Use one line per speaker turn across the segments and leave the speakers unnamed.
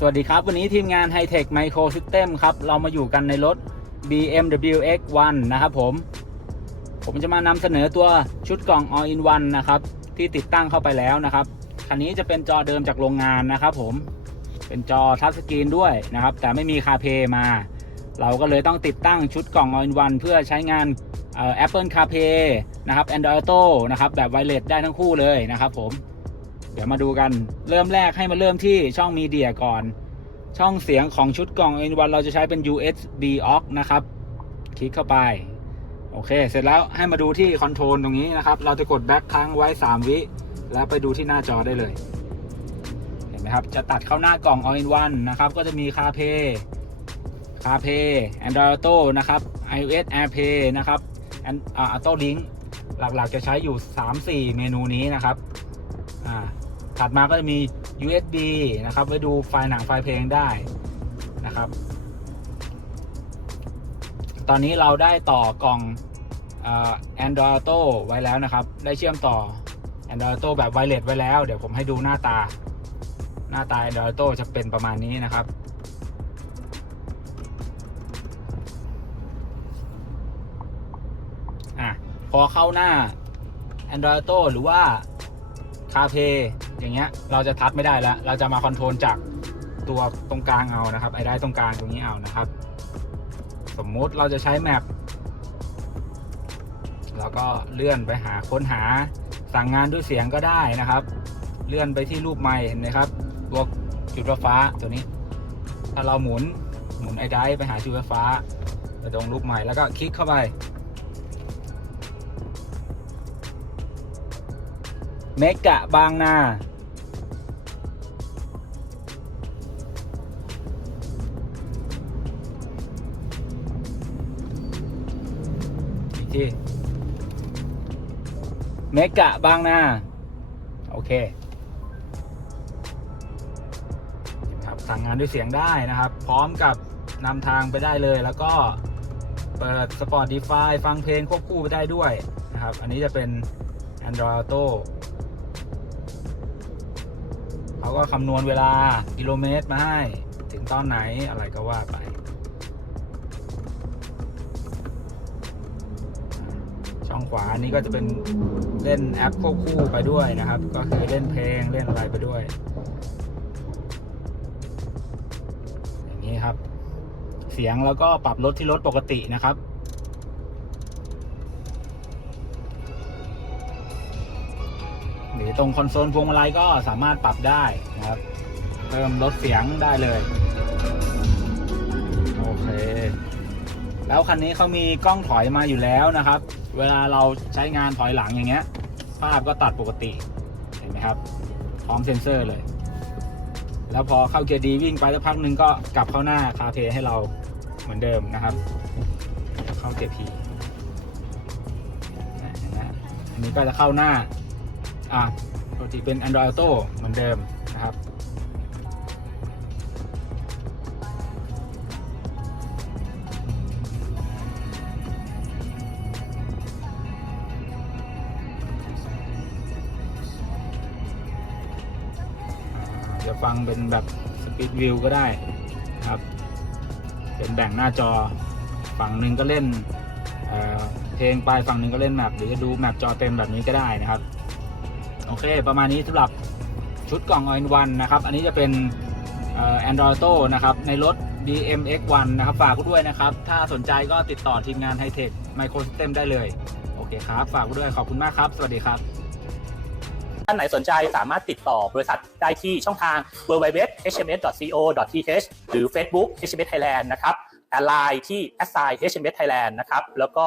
สวัสดีครับ วันนี้ทีมงาน High Tech Micro System ครับ เรามาอยู่กันในรถ BMW X1 นะครับผม ผมจะมานำเสนอตัวชุดกล่อง All in One นะครับ ที่ติดตั้งเข้าไปแล้วนะครับ คันนี้จะเป็นจอเดิมจากโรงงานนะครับผม เป็นจอทัชสกรีนด้วยนะครับ แต่ไม่มีคาเพมา เราก็เลยต้องติดตั้งชุดกล่อง All in One เพื่อใช้งานเอ่อ Apple CarPlay นะครับ Android Auto นะครับ แบบไวเลสได้ทั้งคู่เลยนะครับผม เดี๋ยวมาดูกันเริ่มแรกให้มาเริ่มที่ช่องมีเดียก่อน ช่องเสียงของชุดกล่อง All in One เราจะใช้เป็น USB aux นะครับ คลิกเข้าไป โอเค เสร็จแล้วให้มาดูที่คอนโทรลตรงนี้นะครับ เราจะกดแบ็คครั้งไว้ 3 วิ แล้วไปดูที่หน้าจอได้เลย เห็นไหมครับ จะตัดเข้าหน้ากล่อง All in One นะครับ ก็จะมี CarPlay CarPlay Android Auto นะครับ iOS AirPlay นะครับ Auto Link หลักๆจะใช้อยู่ 3-4 เมนูนี้นะครับ อ่า ถัดมาก็จะมี USB นะครับ ไว้ดูไฟล์หนังไฟล์เพลงได้นะครับ ตอนนี้เราได้ต่อกล่อง Android Auto ไว้แล้วนะครับ ได้เชื่อมต่อ Android Auto แบบไวเลสไว้แล้ว เดี๋ยวผมให้ดูหน้าตา หน้าตา Android Auto จะเป็นประมาณนี้นะครับอะพอเข้าหน้า Android Auto หรือว่า CarPlay อย่างเงี้ยเราจะทัดไม่ได้แล้ว เราจะมาคอนโทรลจากตัวตรงกลางเอานะครับ ไอ้ได้ตรงกลางตรงนี้เอานะครับ สมมุติเราจะใช้แมปแล้วก็เลื่อนไปหาค้นหาสั่งงานด้วยเสียงก็ได้นะครับ เลื่อนไปที่รูปไมค์เห็นไหมครับตัวจุดไฟฟ้าตัวนี้ ถ้าเราหมุนหมุนไอ้ได้ไปหาจุดไฟฟ้าไปตรงรูปไมค์แล้วก็คลิกเข้าไป เมกะบางนา ทีเมกะบางนาโอเคครับสั่งงานด้วยเสียงได้นะครับ พร้อมกับนำทางไปได้เลย แล้วก็เปิด Spotify ฟังเพลงควบคู่ไปได้ด้วยนะครับ อันนี้จะเป็น Android Auto เขาก็คำนวณเวลากิโลเมตรมาให้ ถึงตอนไหนอะไรก็ว่าไป ขวานี้ก็จะเป็นเล่นแอปควบคู่ไปด้วยนะครับ ก็คือเล่นเพลงเล่นอะไรไปด้วย อย่างนี้ครับ เสียงแล้วก็ปรับลดที่ลดปกตินะครับหรือตรงคอนโซลพวงมาลัยก็สามารถปรับได้นะครับ เพิ่มลดเสียงได้เลย โอเค แล้วคันนี้เขามีกล้องถอยมาอยู่แล้วนะครับ เวลาเราใช้งานถอยหลังอย่างเงี้ย ภาพก็ตัดปกติเห็นไหมครับ พร้อมเซ็นเซอร์เลย แล้วพอเข้าเกียร์ดีวิ่งไปสักพักหนึ่งก็กลับเข้าหน้าคาเทให้เราเหมือนเดิมนะครับ เข้าเกียร์พีอันนี้ก็จะเข้าหน้า อะปกติเป็น Android Auto เหมือนเดิมนะครับ จะฟังเป็นแบบสปีดวิวก็ได้ครับ เป็นแบ่งหน้าจอ ฝั่งหนึ่งก็เล่นเเพลงไปฝั่งหนึ่งก็เล่นแมปหรือจะดูแมปจอเต็มแบบนี้ก็ได้นะครับ โอเค ประมาณนี้สำหรับชุดกล่อง All in One นะครับ อันนี้จะเป็นเอ่อ Android Auto นะครับ ในรถ BMX1 นะครับ ฝากไว้ด้วยนะครับ ถ้าสนใจก็ติดต่อทีมงาน High Tech Micro System ได้เลย โอเคครับ ฝากไว้ด้วยขอบคุณมากครับ สวัสดีครับ
ท่านไหนสนใจสามารถติดต่อบริษัทได้ที่ช่องทาง www.hms.co.th หรือ Facebook HMS Thailand นะครับแอดไลน์ที่ assign HMS Thailand นะครับ แล้วก็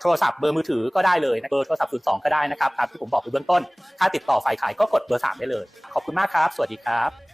โทรศัพท์เบอร์มือถือก็ได้เลยเบอร์โทรศัพท์ 02 ก็ได้นะครับ ตามที่ผมบอกไปเบื้องต้น ถ้าติดต่อฝ่ายขายก็กดเบอร์ 3 ได้เลย ขอบคุณมากครับ สวัสดีครับ